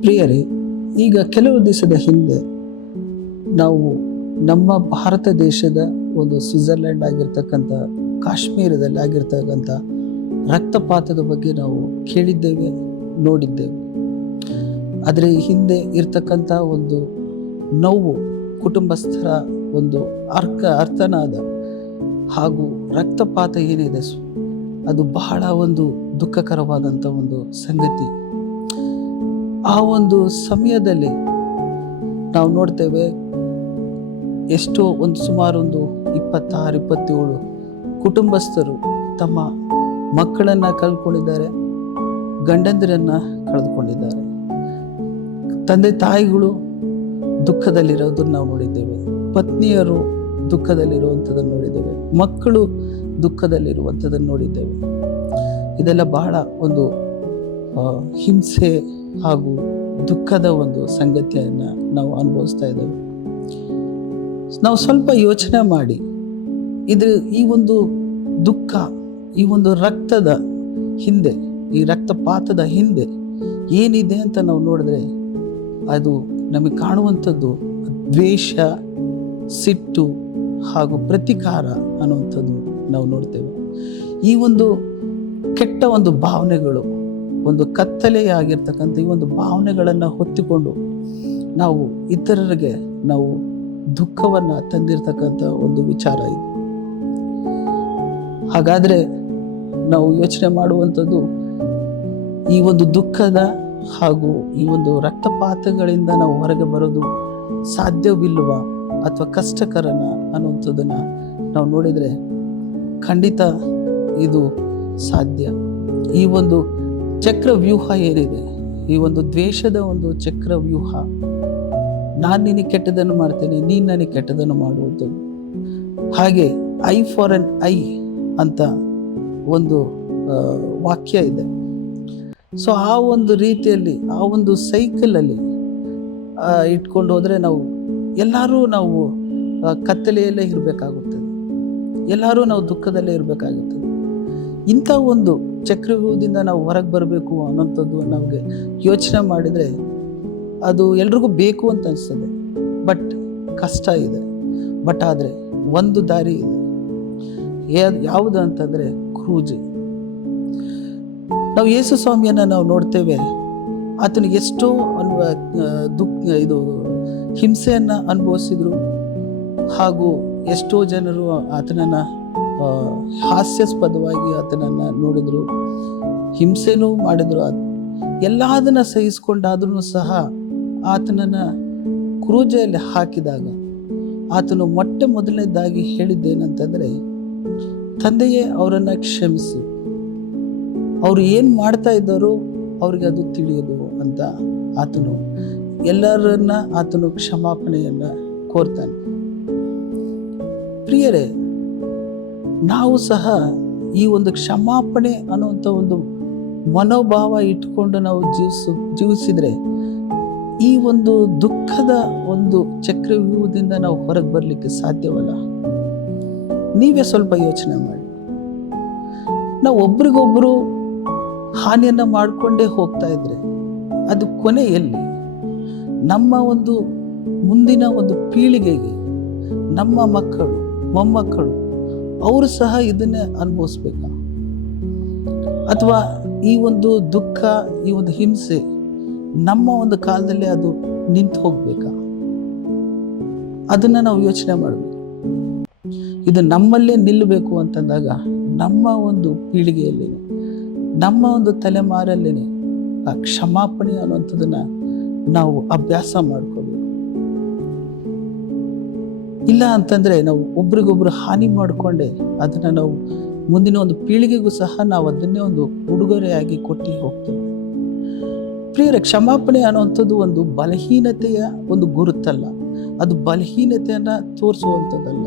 ಪ್ರಿಯರೇ, ಈಗ ಕೆಲವು ದಿವಸದ ಹಿಂದೆ ನಾವು ನಮ್ಮ ಭಾರತ ದೇಶದ ಒಂದು ಸ್ವಿಟ್ಜರ್ಲ್ಯಾಂಡ್ ಆಗಿರ್ತಕ್ಕಂಥ ಕಾಶ್ಮೀರದಲ್ಲಿ ಆಗಿರ್ತಕ್ಕಂಥ ರಕ್ತಪಾತದ ಬಗ್ಗೆ ನಾವು ಕೇಳಿದ್ದೇವೆ, ನೋಡಿದ್ದೇವೆ. ಆದರೆ ಹಿಂದೆ ಇರ್ತಕ್ಕಂಥ ಒಂದು ನೋವು, ಕುಟುಂಬಸ್ಥರ ಒಂದು ಅರ್ಥನಾದ ಹಾಗೂ ರಕ್ತಪಾತ ಏನಿದೆ ಅದು ಬಹಳ ಒಂದು ದುಃಖಕರವಾದಂಥ ಒಂದು ಸಂಗತಿ. ಆ ಒಂದು ಸಮಯದಲ್ಲಿ ನಾವು ನೋಡ್ತೇವೆ, ಎಷ್ಟೋ ಸುಮಾರು 26-27 ಕುಟುಂಬಸ್ಥರು ತಮ್ಮ ಮಕ್ಕಳನ್ನು ಕಳ್ಕೊಂಡಿದ್ದಾರೆ, ಗಂಡಂದಿರನ್ನು ಕಳೆದುಕೊಂಡಿದ್ದಾರೆ. ತಂದೆ ತಾಯಿಗಳು ದುಃಖದಲ್ಲಿರೋದನ್ನು ನಾವು ನೋಡಿದ್ದೇವೆ, ಪತ್ನಿಯರು ದುಃಖದಲ್ಲಿರುವಂಥದ್ದನ್ನು ನೋಡಿದ್ದೇವೆ, ಮಕ್ಕಳು ದುಃಖದಲ್ಲಿರುವಂಥದ್ದನ್ನು ನೋಡಿದ್ದೇವೆ. ಇದೆಲ್ಲ ಬಹಳ ಒಂದು ಹಿಂಸೆ ಹಾಗೂ ದುಃಖದ ಒಂದು ಸಂಗತಿಯನ್ನು ನಾವು ಅನುಭವಿಸ್ತಾ ಇದ್ದೇವೆ. ನಾವು ಸ್ವಲ್ಪ ಯೋಚನೆ ಮಾಡಿ, ಈ ಒಂದು ದುಃಖ, ಈ ಒಂದು ರಕ್ತದ ಹಿಂದೆ, ಈ ರಕ್ತಪಾತದ ಹಿಂದೆ ಏನಿದೆ ಅಂತ ನಾವು ನೋಡಿದ್ರೆ ಅದು ನಮಗೆ ಕಾಣುವಂಥದ್ದು ದ್ವೇಷ, ಸಿಟ್ಟು ಹಾಗೂ ಪ್ರತಿಕಾರ ಅನ್ನುವಂಥದ್ದು ನಾವು ನೋಡ್ತೇವೆ. ಈ ಒಂದು ಕೆಟ್ಟ ಒಂದು ಭಾವನೆಗಳು, ಒಂದು ಕತ್ತಲೆಯಾಗಿರ್ತಕ್ಕಂಥ ಈ ಒಂದು ಭಾವನೆಗಳನ್ನು ಹೊತ್ತಿಕೊಂಡು ನಾವು ಇತರರಿಗೆ ನಾವು ದುಃಖವನ್ನು ತಂದಿರತಕ್ಕಂಥ ಒಂದು ವಿಚಾರ ಇದು. ಹಾಗಾದರೆ ನಾವು ಯೋಚನೆ ಮಾಡುವಂಥದ್ದು, ಈ ಒಂದು ದುಃಖದ ಹಾಗೂ ಈ ಒಂದು ರಕ್ತಪಾತಗಳಿಂದ ನಾವು ಹೊರಗೆ ಬರೋದು ಸಾಧ್ಯವಿಲ್ಲವಾ ಅಥವಾ ಕಷ್ಟಕರನ ಅನ್ನುವಂಥದ್ದನ್ನು ನಾವು ನೋಡಿದರೆ ಖಂಡಿತ ಇದು ಸಾಧ್ಯ. ಈ ಒಂದು ಚಕ್ರವ್ಯೂಹ ಏನಿದೆ, ಈ ಒಂದು ದ್ವೇಷದ ಒಂದು ಚಕ್ರವ್ಯೂಹ, ನಾನು ನಿನಗೆ ಕೆಟ್ಟದನ್ನು ಮಾಡ್ತೇನೆ, ನೀನು ನನಗೆ ಕೆಟ್ಟದನ್ನು ಮಾಡುವಂಥದ್ದು. ಹಾಗೆ ಐ ಫಾರ್ ಎನ್ ಐ ಅಂತ ಒಂದು ವಾಕ್ಯ ಇದೆ. ಸೊ ಆ ಒಂದು ರೀತಿಯಲ್ಲಿ, ಆ ಒಂದು ಸೈಕಲಲ್ಲಿ ಇಟ್ಕೊಂಡು ಹೋದರೆ ಎಲ್ಲರೂ ನಾವು ಕತ್ತಲೆಯಲ್ಲೇ ಇರಬೇಕಾಗುತ್ತದೆ, ಎಲ್ಲರೂ ನಾವು ದುಃಖದಲ್ಲೇ ಇರಬೇಕಾಗುತ್ತದೆ. ಇಂಥ ಒಂದು ಚಕ್ರವ್ಯೂಹದಿಂದ ನಾವು ಹೊರಗೆ ಬರಬೇಕು ಅನ್ನೋಂಥದ್ದು ನಮಗೆ ಯೋಚನೆ ಮಾಡಿದರೆ ಅದು ಎಲ್ರಿಗೂ ಬೇಕು ಅಂತ ಅನಿಸ್ತದೆ. ಬಟ್ ಕಷ್ಟ ಇದೆ. ಬಟ್ ಆದರೆ ಒಂದು ದಾರಿ ಇದೆ. ಯಾವುದು ಅಂತಂದರೆ ಕ್ರೂಜ್. ನಾವು ಯೇಸು ಸ್ವಾಮಿಯನ್ನು ನಾವು ನೋಡ್ತೇವೆ, ಆತನು ಎಷ್ಟೋ ಹಿಂಸೆಯನ್ನು ಅನುಭವಿಸಿದ್ರು, ಹಾಗೂ ಎಷ್ಟೋ ಜನರು ಆತನನ್ನು ಹಾಸ್ಯಾಸ್ಪದವಾಗಿ ಆತನನ್ನು ನೋಡಿದ್ರು, ಹಿಂಸೆನೂ ಮಾಡಿದ್ರು. ಎಲ್ಲದನ್ನು ಸಹಿಸಿಕೊಂಡಾದ್ರೂ ಸಹ ಆತನನ್ನು ಕ್ರೂಜಲ್ಲಿ ಹಾಕಿದಾಗ ಆತನು ಮೊದಲನೇದಾಗಿ ಹೇಳಿದ್ದೇನಂತಂದರೆ, ತಂದೆಯೇ ಅವರನ್ನು ಕ್ಷಮಿಸು, ಅವರು ಏನು ಮಾಡ್ತಾ ಇದ್ದಾರೋ ಅವ್ರಿಗೆ ಅದು ತಿಳಿಯೋದು ಅಂತ ಆತನು ಎಲ್ಲರನ್ನ ಕ್ಷಮಾಪಣೆಯನ್ನು ಕೋರ್ತಾನೆ. ಪ್ರಿಯರೇ, ನಾವು ಸಹ ಈ ಒಂದು ಕ್ಷಮಾಪಣೆ ಅನ್ನುವಂಥ ಒಂದು ಮನೋಭಾವ ಇಟ್ಕೊಂಡು ನಾವು ಜೀವಿಸಿದರೆ ಈ ಒಂದು ದುಃಖದ ಒಂದು ಚಕ್ರವ್ಯೂಹದಿಂದ ನಾವು ಹೊರಗೆ ಬರಲಿಕ್ಕೆ ಸಾಧ್ಯವಲ್ಲ. ನೀವೇ ಸ್ವಲ್ಪ ಯೋಚನೆ ಮಾಡಿ. ನಾವು ಒಬ್ರಿಗೊಬ್ಬರು ಹಾನಿಯನ್ನು ಮಾಡಿಕೊಂಡೇ ಹೋಗ್ತಾ ಇದ್ರೆ ಅದು ಕೊನೆ ಎಲ್ಲಿ? ನಮ್ಮ ಒಂದು ಮುಂದಿನ ಒಂದು ಪೀಳಿಗೆಗೆ, ನಮ್ಮ ಮಕ್ಕಳು, ಮೊಮ್ಮಕ್ಕಳು ಅವರು ಸಹ ಇದನ್ನೇ ಅನುಭವಿಸ್ಬೇಕಾ? ಅಥವಾ ಈ ಒಂದು ದುಃಖ, ಈ ಒಂದು ಹಿಂಸೆ ನಮ್ಮ ಒಂದು ಕಾಲದಲ್ಲಿ ಅದು ನಿಂತು ಹೋಗ್ಬೇಕಾ? ಅದನ್ನು ನಾವು ಯೋಚನೆ ಮಾಡಬೇಕು. ಇದು ನಮ್ಮಲ್ಲೇ ನಿಲ್ಲಬೇಕು ಅಂತಂದಾಗ ನಮ್ಮ ಒಂದು ಪೀಳಿಗೆಯಲ್ಲಿ, ನಮ್ಮ ಒಂದು ತಲೆಮಾರಲ್ಲೇ ಆ ಕ್ಷಮಾಪಣೆ ಅನ್ನುವಂಥದ್ದನ್ನು ನಾವು ಅಭ್ಯಾಸ ಮಾಡ್ಕೋಬೇಕು. ಇಲ್ಲ ಅಂತಂದರೆ ನಾವು ಒಬ್ರಿಗೊಬ್ರು ಹಾನಿ ಮಾಡಿಕೊಂಡೆ ಅದನ್ನು ನಾವು ಮುಂದಿನ ಒಂದು ಪೀಳಿಗೆಗೂ ಸಹ ನಾವು ಅದನ್ನೇ ಒಂದು ಉಡುಗೊರೆಯಾಗಿ ಕೊಟ್ಟು ಹೋಗ್ತೇವೆ. ಪ್ರಿಯರ, ಕ್ಷಮಾಪಣೆ ಅನ್ನುವಂಥದ್ದು ಒಂದು ಬಲಹೀನತೆಯ ಒಂದು ಗುರುತಲ್ಲ, ಅದು ಬಲಹೀನತೆಯನ್ನು ತೋರಿಸುವಂಥದ್ದಲ್ಲ.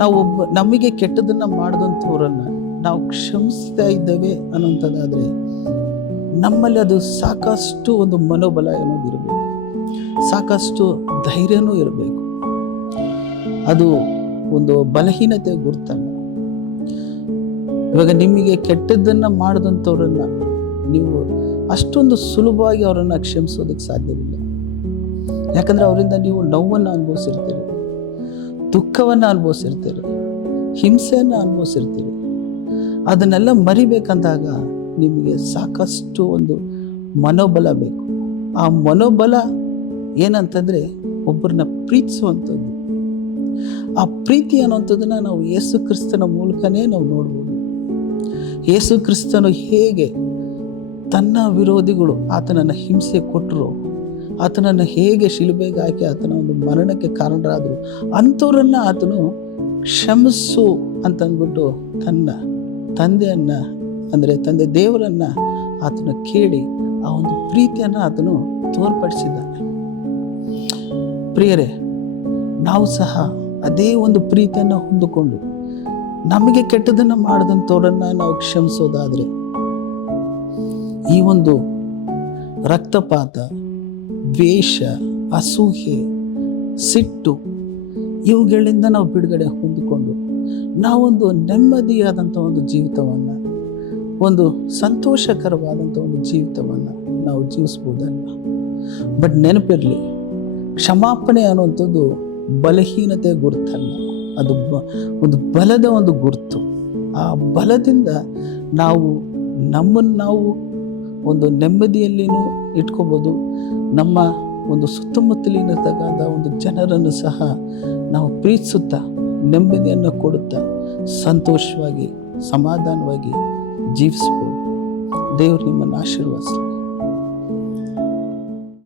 ನಾವು ನಮಗೆ ಕೆಟ್ಟದನ್ನು ಮಾಡಿದಂಥವ್ರನ್ನು ನಾವು ಕ್ಷಮಿಸ್ತಾ ಇದ್ದೇವೆ ಅನ್ನುವಂಥದ್ದಾದರೆ ನಮ್ಮಲ್ಲಿ ಅದು ಸಾಕಷ್ಟು ಒಂದು ಮನೋಬಲ ಅನ್ನೋದಿರಬೇಕು, ಸಾಕಷ್ಟು ಧೈರ್ಯನೂ ಇರಬೇಕು. ಅದು ಒಂದು ಬಲಹೀನತೆ ಗುರುತಲ್ಲ. ಇವಾಗ ನಿಮಗೆ ಕೆಟ್ಟದ್ದನ್ನು ಮಾಡಿದಂಥವ್ರನ್ನ ನೀವು ಅಷ್ಟೊಂದು ಸುಲಭವಾಗಿ ಅವರನ್ನು ಕ್ಷಮಿಸೋದಕ್ಕೆ ಸಾಧ್ಯವಿಲ್ಲ. ಯಾಕಂದರೆ ಅವರಿಂದ ನೀವು ನೋವನ್ನು ಅನುಭವಿಸಿರ್ತೀರಿ, ದುಃಖವನ್ನು ಅನುಭವಿಸಿರ್ತೀರಿ, ಹಿಂಸೆಯನ್ನು ಅನುಭವಿಸಿರ್ತೀರಿ. ಅದನ್ನೆಲ್ಲ ಮರಿಬೇಕಂದಾಗ ನಿಮಗೆ ಸಾಕಷ್ಟು ಒಂದು ಮನೋಬಲ ಬೇಕು. ಆ ಮನೋಬಲ ಏನಂತಂದರೆ ಒಬ್ಬರನ್ನ ಪ್ರೀತಿಸುವಂಥದ್ದು. ಆ ಪ್ರೀತಿ ಅನ್ನುವಂಥದ್ದನ್ನು ನಾವು ಯೇಸು ಕ್ರಿಸ್ತನ ಮೂಲಕನೇ ನಾವು ನೋಡ್ಬೋದು. ಯೇಸು ಕ್ರಿಸ್ತನು ಹೇಗೆ ತನ್ನ ವಿರೋಧಿಗಳು ಆತನನ್ನು ಹಿಂಸೆ ಕೊಟ್ಟರು, ಆತನನ್ನು ಹೇಗೆ ಶಿಲುಬೆಗೆ ಹಾಕಿ ಆತನ ಒಂದು ಮರಣಕ್ಕೆ ಕಾರಣರಾದರು, ಅಂಥವ್ರನ್ನು ಆತನು ಕ್ಷಮಿಸು ಅಂತಂದ್ಬಿಟ್ಟು ತನ್ನ ತಂದೆಯನ್ನು ಅಂದರೆ ತಂದೆ ದೇವರನ್ನು ಆತನು ಕೇಳಿ ಆ ಒಂದು ಪ್ರೀತಿಯನ್ನು ಆತನು ತೋರ್ಪಡಿಸಿದ್ದಾನೆ. ಪ್ರಿಯರೇ, ನಾವು ಸಹ ಅದೇ ಒಂದು ಪ್ರೀತಿಯನ್ನು ಹೊಂದಿಕೊಂಡು ನಮಗೆ ಕೆಟ್ಟದನ್ನು ಮಾಡಿದಂಥವ್ರನ್ನು ನಾವು ಕ್ಷಮಿಸೋದಾದರೆ ಈ ಒಂದು ರಕ್ತಪಾತ, ದ್ವೇಷ, ಅಸೂಹೆ, ಸಿಟ್ಟು ಇವುಗಳಿಂದ ನಾವು ಬಿಡುಗಡೆ ಹೊಂದಿಕೊಂಡು ನಾವೊಂದು ನೆಮ್ಮದಿಯಾದಂಥ ಒಂದು ಜೀವಿತವನ್ನು, ಒಂದು ಸಂತೋಷಕರವಾದಂಥ ಒಂದು ಜೀವಿತವನ್ನು ನಾವು ಜೀವಿಸ್ಬೋದಲ್ಲ. ಬಟ್ ನೆನಪಿರಲಿ, ಕ್ಷಮಾಪಣೆ ಅನ್ನುವಂಥದ್ದು ಬಲಹೀನತೆಯ ಗುರುತಲ್ಲ, ಅದು ಒಂದು ಬಲದ ಒಂದು ಗುರುತು. ಆ ಬಲದಿಂದ ನಾವು ನಮ್ಮನ್ನು ನಾವು ಒಂದು ನೆಮ್ಮದಿಯಲ್ಲಿನೂ ಇಟ್ಕೋಬೋದು. ನಮ್ಮ ಒಂದು ಸುತ್ತಮುತ್ತಲಿನತಕ್ಕಂಥ ಒಂದು ಜನರನ್ನು ಸಹ ನಾವು ಪ್ರೀತಿಸುತ್ತಾ, ನೆಮ್ಮದಿಯನ್ನು ಕೊಡುತ್ತಾ, ಸಂತೋಷವಾಗಿ, ಸಮಾಧಾನವಾಗಿ ಜೀವಿಸ್ಬೋದು. ದೇವರು ನಿಮ್ಮನ್ನು ಆಶೀರ್ವದಿಸಲಿ.